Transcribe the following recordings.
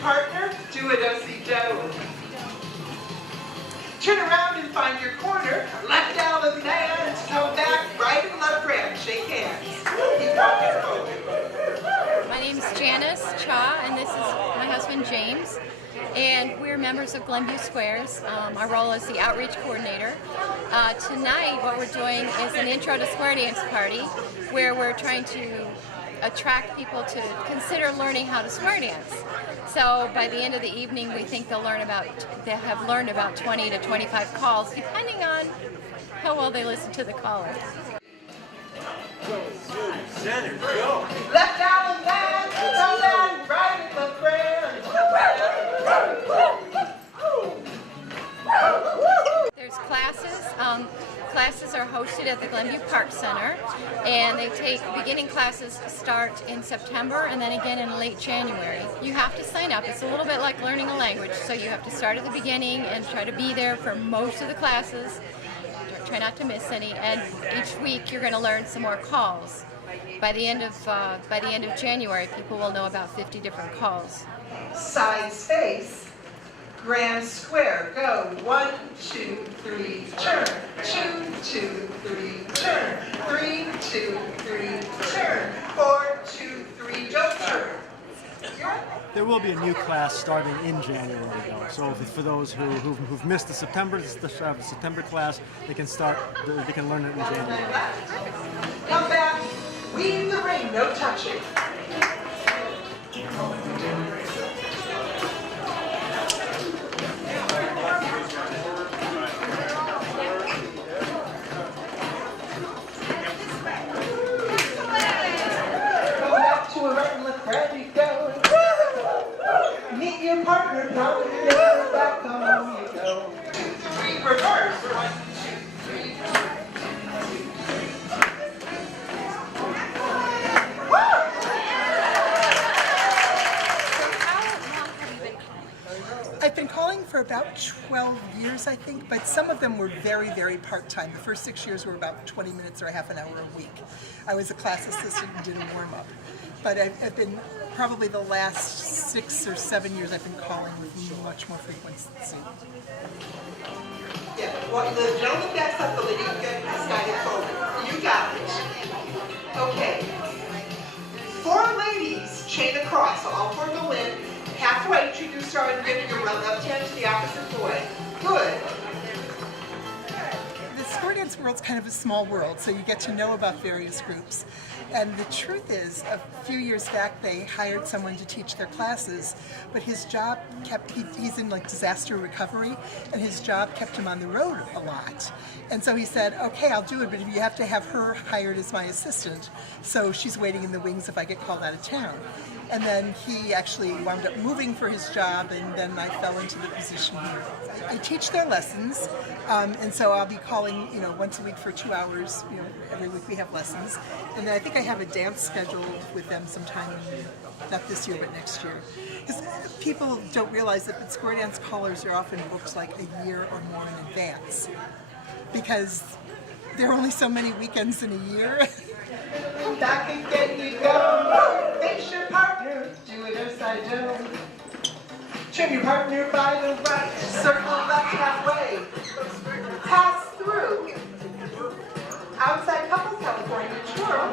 partner, do a do-si-do. Turn around and find your corner, left down the man, come back, right and left grab, shake hands. Keep walking forward. My name is Janice Cha, and this is my husband James, and we're members of Glenview Squares. Our role is the outreach coordinator. Tonight what we're doing is an intro to square dance party, where we're trying to attract people to consider learning how to square dance. So by the end of the evening, we think they'll have learned about 20 to 25 calls, depending on how well they listen to the caller. Center, go. Left down the line, come back, right in the prayer. There's classes. Classes are hosted at the Glenview Park Center, and beginning classes start in September and then again in late January. You have to sign up. It's a little bit like learning a language, so you have to start at the beginning and try to be there for most of the classes. Try not to miss any, and each week you're going to learn some more calls. By the end of January, people will know about 50 different calls. Side space. Grand square, go. 1, 2, 3, turn. 2, 2, 3, turn. 3, 2, 3, turn. 4, 2, 3, don't turn. There will be a new class starting in January, though. So for those who've missed the September class, they can learn it in January. Come back, weave the ring, no touching. Meet your partner, now and back home you go. 2, 3, reverse. 1, 2, 3. I've been calling for about 12 years, I think, but some of them were very, very part-time. The first 6 years were about 20 minutes or a half an hour a week. I was a class assistant and did a warm-up. But I've been, probably the last 6 or 7 years, I've been calling with much more frequency. Yeah, well, the gentleman backs up, the lady gets guided forward. You got it. Okay. 4 ladies chain across, so all 4 go in. Halfway, introduce her and give your left hand to the opposite boy. Good. The square dance world's kind of a small world, so you get to know about various groups. And the truth is, a few years back, they hired someone to teach their classes, but his job he's in like disaster recovery, and his job kept him on the road a lot. And so he said, okay, I'll do it, but you have to have her hired as my assistant, so she's waiting in the wings if I get called out of town. And then he actually wound up moving for his job, and then I fell into the position here. I teach their lessons, and so I'll be calling, once a week for 2 hours. Every week we have lessons, and then I think I have a dance scheduled with them sometime, not this year but next year. Because people don't realize that but square dance callers are often booked like a year or more in advance, because there are only so many weekends in a year. Come back again you go. Face your partner, do it as I do. Turn your partner by the right, circle left halfway. Pass through. Outside couple, California twirl.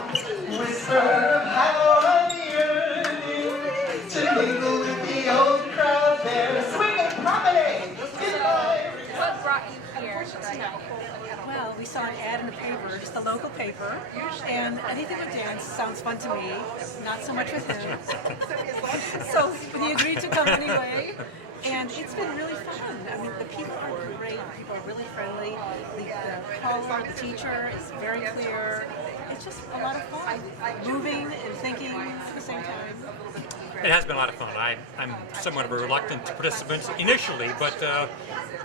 Whisper how on the earth to mingle with the old crowd there. Swing and promenade. Goodbye. What brought you here tonight? Well, we saw an ad in the paper, just a local paper, and anything with dance sounds fun to me, not so much with him. So he agreed to come anyway, and it's been really fun. I mean, the people are great, people are really friendly, the caller, the teacher is very clear. It's just a lot of fun, moving and thinking at the same time. It has been a lot of fun. I'm somewhat of a reluctant participant initially, but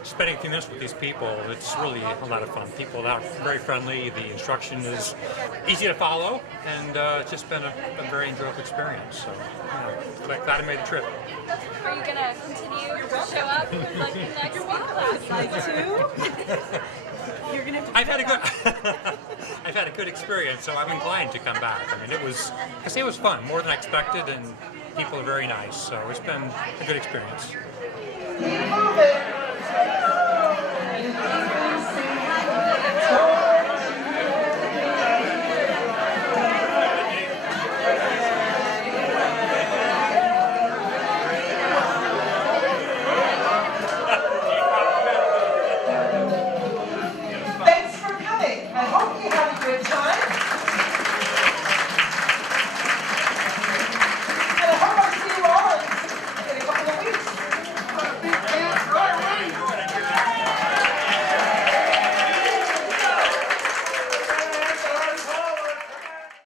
spending a few minutes with these people, it's really a lot of fun. People are very friendly, the instruction is easy to follow, and it's just been a very enjoyable experience. So, glad I made the trip. Are you going to continue to show up like the next week class? Like two? You're gonna have to I've had a good experience, so I'm inclined to come back. I mean, it was fun, more than I expected, and People are very nice, so it's been a good experience. Keep moving.